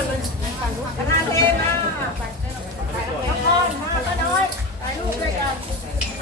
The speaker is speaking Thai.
นนาเต้มะ